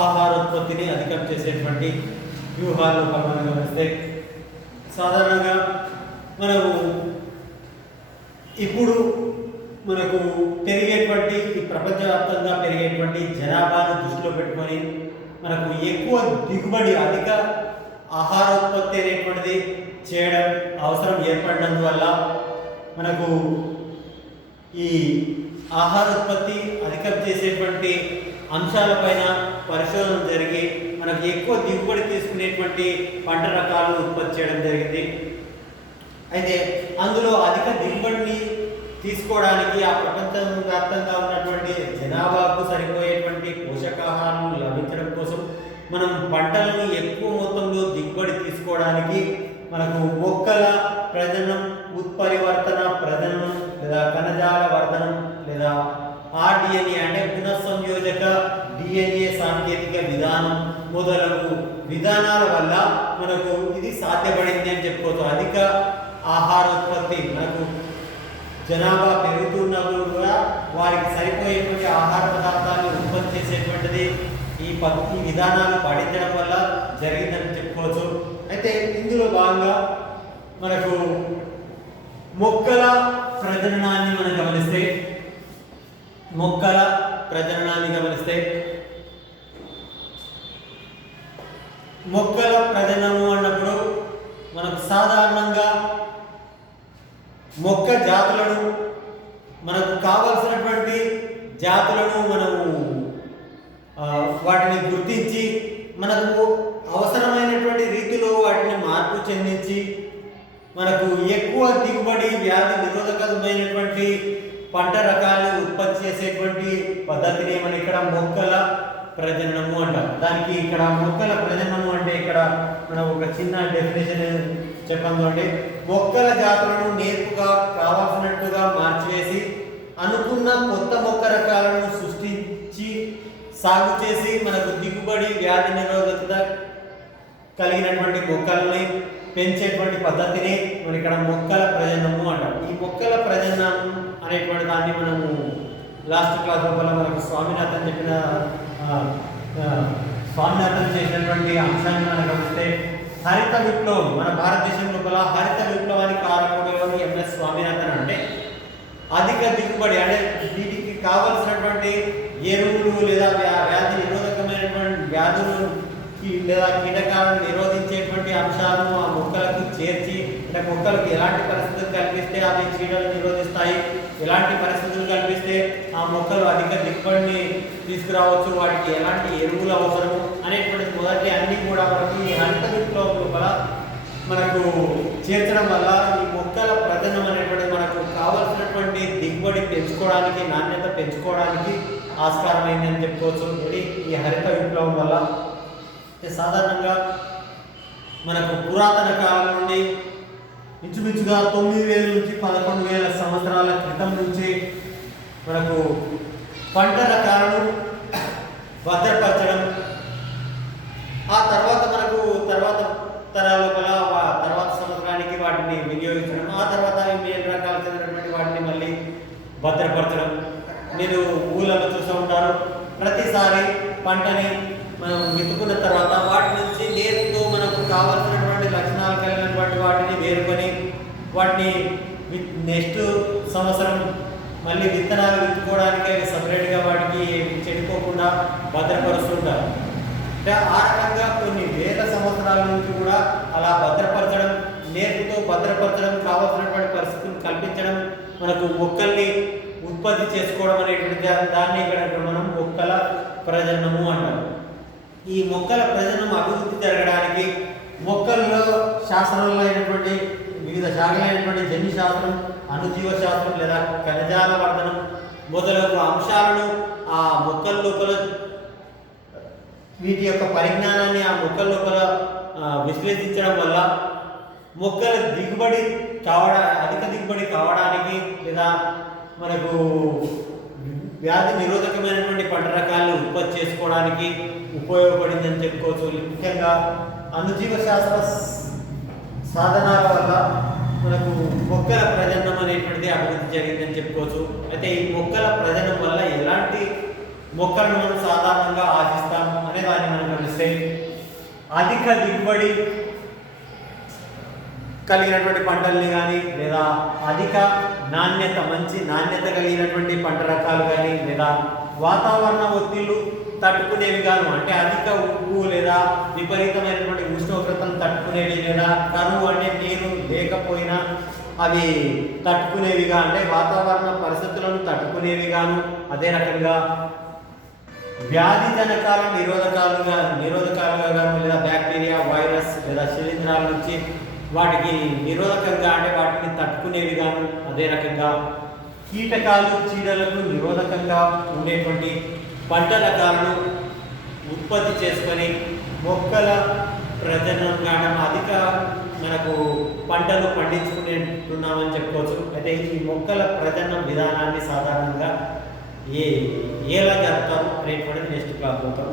ఆహారోత్పత్తిని అధికం చేసేటువంటి వ్యూహాల్లో మనం గమనిస్తే సాధారణంగా మనము ఇప్పుడు మనకు పెరిగేటువంటి ప్రపంచవ్యాప్తంగా పెరిగేటువంటి జనాభాను దృష్టిలో పెట్టుకొని మనకు ఎక్కువ దిగుబడి అధిక ఆహారోత్పత్తి అనేటువంటిది చేయడం అవసరం ఏర్పడినందువల్ల మనకు ఈ ఆహారోత్పత్తి అధికం చేసేటువంటి అంశాలపైన పరిశోధన జరిగి మనకు ఎక్కువ దిగుబడి తీసుకునేటువంటి పంట రకాలను ఉత్పత్తి చేయడం జరిగింది. అయితే అందులో అధిక దిగుబడిని తీసుకోవడానికి ఆ ప్రపంచం వ్యాప్తంగా ఉన్నటువంటి జనాభాకు సరిపోయేటువంటి పోషకాహారం లభించడం కోసం మనం పంటలను ఎక్కువ మొత్తంలో దిగుబడి తీసుకోవడానికి మనకు మొక్కల ప్రజననం, ఉత్పరివర్తన ప్రజననం లేదా కణజాల వర్ధనం లేదా ఆర్డిఎన్ఏ అంటే పునఃసంయోజక డిఎన్ఏ సాంకేతిక విధానం మొదలగు విధానాల వల్ల మనకు ఇది సాధ్యపడింది అని చెప్పుకోవచ్చు. అధిక ఆహారోత్పత్తి మనకు జనాభా పెరుగుతున్నప్పుడు కూడా వారికి సరిపోయేటువంటి ఆహార పదార్థాలను ఉత్పత్తి చేసేటువంటిది ఈ విధానాలు పాటించడం వల్ల జరిగిందని చెప్పుకోవచ్చు. అయితే ఇందులో భాగంగా మనకు మొక్కల ప్రజననాన్ని మనం గమనిస్తే మొక్కల ప్రజననము అన్నప్పుడు మనకు సాధారణంగా మొక్క జాతులను మనకు కావలసినటువంటి జాతులను మనము వాటిని గుర్తించి మనకు అవసరమైనటువంటి రీతిలో వాటిని మార్పు చెందించి మనకు ఎక్కువ దిగుబడి వ్యాధి నిరోధకమైనటువంటి పంట రకాలు ఉత్పత్తి చేసేటువంటి పద్ధతిని మనం ఇక్కడ మొక్కల ప్రజననము అంటాం. దానికి ఇక్కడ మొక్కల ప్రజననము అంటే ఇక్కడ మనం ఒక చిన్న డెఫినేషన్ చెప్పండి. మొక్కల జాతులను నేర్పుగా కావాల్సినట్టుగా మార్చివేసి అనుకున్న కొత్త మొక్క రకాలను సృష్టించి సాగు చేసి మనకు దిగుబడి వ్యాధి నిరోధకత కలిగినటువంటి మొక్కల్ని పెంచేటువంటి పద్ధతిని మనం ఇక్కడ మొక్కల ప్రజననము అంటాం. ఈ మొక్కల ప్రజననం అనేటువంటి దాన్ని మనము లాస్ట్ క్లాస్ లోపల మనకు స్వామినాథన్ చేసినటువంటి అంశాన్ని మనం గమనిస్తే హరిత విప్లవం మన భారతదేశం లోపల హరిత విప్లవానికి కారకుడు ఎంఎస్ స్వామినాథన్ అంటే అధిక దిగుబడి అంటే వీటికి కావలసినటువంటి ఎరువులు లేదా వ్యాధి నిరోధకమైనటువంటి వ్యాధులు లేదా కీటకాలను నిరోధించేటువంటి అంశాలను ఆ మొక్కలకు చేర్చి అంటే మొక్కలకు ఎలాంటి పరిస్థితులు కల్పిస్తే అవి చీడలు నిరోధిస్తాయి, ఎలాంటి పరిస్థితులు కల్పిస్తే ఆ మొక్కలు అధిక దిగుబడిని తీసుకురావచ్చు, వాటికి ఎలాంటి ఎరువులు అవసరము అనేటువంటి మొదటి అన్ని కూడా మనకు ఈ హరిత విప్లవం లోపల మనకు చేర్చడం వల్ల ఈ మొక్కల ప్రజనం అనేటువంటి మనకు కావలసినటువంటి దిగుబడి పెంచుకోవడానికి, నాణ్యత పెంచుకోవడానికి ఆస్కారమైందని చెప్పుకోవచ్చు. ఈ హరిత విప్లవం వల్ల సాధారణంగా మనకు పురాతన కాలం నుండి ఇంచుమించుగా 9,000 నుంచి 11,000 సంవత్సరాల క్రితం నుంచి మనకు పంట రకాలను భద్రపరచడం, ఆ తర్వాత మనకు తర్వాత తరాల లోపల తర్వాత సంవత్సరానికి వాటిని వినియోగించడం, ఆ తర్వాత మేలు రకాలు చెందినటువంటి వాటిని మళ్ళీ భద్రపరచడం. మీరు ఊళ్ళలో చూస్తూ ఉంటారు, ప్రతిసారి పంటని మనం విత్తుకున్న తర్వాత వాటి నుంచి నేరుతో మనకు కావాల్సినటువంటి లక్షణాలు కలిగినటువంటి వాటిని వేరుకొని వాటిని నెక్స్ట్ సంవత్సరం మళ్ళీ విత్తనాలు విత్తుకోవడానికి అవి సపరేట్గా వాటికి చెడిపోకుండా భద్రపరుస్తుంటారు. అంటే ఆ రకంగా కొన్ని వేల సంవత్సరాల నుంచి కూడా అలా భద్రపరచడం, నేర్పుతో భద్రపరచడం, కావాల్సినటువంటి పరిస్థితులు కల్పించడం, మనకు మొక్కల్ని ఉత్పత్తి చేసుకోవడం అనేటువంటి దాన్ని ఇక్కడ మనం మొక్కల ప్రజననము అంటారు. ఈ మొక్కల ప్రజననం అభివృద్ధి జరగడానికి మొక్కల్లో శాస్త్రంలో అయినటువంటి వివిధ శాఖలైనటువంటి జన్యుశాస్త్రం, అణుజీవ శాస్త్రం లేదా కణజాల వర్ధనం మొదలగు అంశాలను ఆ మొక్కల లోపల వీటి యొక్క పరిజ్ఞానాన్ని ఆ మొక్కల లోపల విశ్లేషించడం వల్ల మొక్కల దిగుబడి అధిక దిగుబడి కావడానికి లేదా మనకు వ్యాధి నిరోధకమైనటువంటి పంట రకాలను ఉత్పత్తి చేసుకోవడానికి ఉపయోగపడిందని చెప్పుకోవచ్చు. ముఖ్యంగా అణుజీవ శాస్త్ర సాధనాల వల్ల మనకు మొక్కల ప్రజననం అనేటువంటిది అభివృద్ధి జరిగిందని చెప్పుకోవచ్చు. అయితే ఈ మొక్కల ప్రజననం వల్ల ఎలాంటి మొక్కలను మనం సాధారణంగా ఆశిస్తాం అనే అధిక దిగుబడి కలిగినటువంటి పంటల్ని కానీ లేదా అధిక నాణ్యత మంచి నాణ్యత కలిగినటువంటి పంట రకాలు కానీ లేదా వాతావరణ ఒత్తిళ్లు తట్టుకునేవి గాను అంటే అధిక ఉప్పు లేదా విపరీతమైనటువంటి ఉష్ణోగ్రతను తట్టుకునేవి లేదా కరువు అంటే నీరు లేకపోయినా అవి తట్టుకునేవిగా అంటే వాతావరణ పరిస్థితులను తట్టుకునేవిగాను అదే రకంగా వ్యాధి జనకాల నిరోధకాలుగా గాను లేదా బ్యాక్టీరియా వైరస్ లేదా శిలీంధ్రాల నుంచి వాటికి నిరోధకంగా అంటే వాటిని తట్టుకునేవి గాను అదే రకంగా కీటకాలు చీడలకు నిరోధకంగా ఉండేటువంటి పంట రకాలను ఉత్పత్తి చేసుకొని మొక్కల ప్రజననం కావడం అధిక మనకు పంటలు పండించుకునేట్టున్నామని చెప్పుకోవచ్చు. అయితే ఈ మొక్కల ప్రజనన విధానాన్ని సాధారణంగా ఎలా జరుపుతారు అనేటువంటిది నెక్స్ట్ క్లాస్ అవుతాం.